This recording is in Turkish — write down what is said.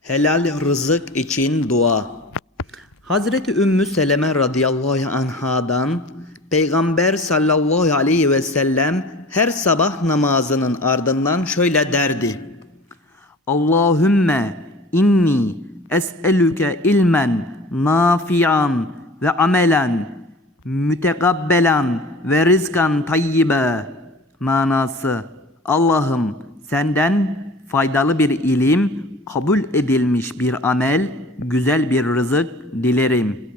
Helal rızık için dua. Hazreti Ümmü Seleme radıyallahu anhadan Peygamber sallallahu aleyhi ve sellem her sabah namazının ardından şöyle derdi. Allahümme inni es'elüke ilmen nafi'an ve amelen mütekabbelan ve rizkan tayyibe manası Allah'ım senden faydalı bir ilim, kabul edilmiş bir amel, güzel bir rızık dilerim.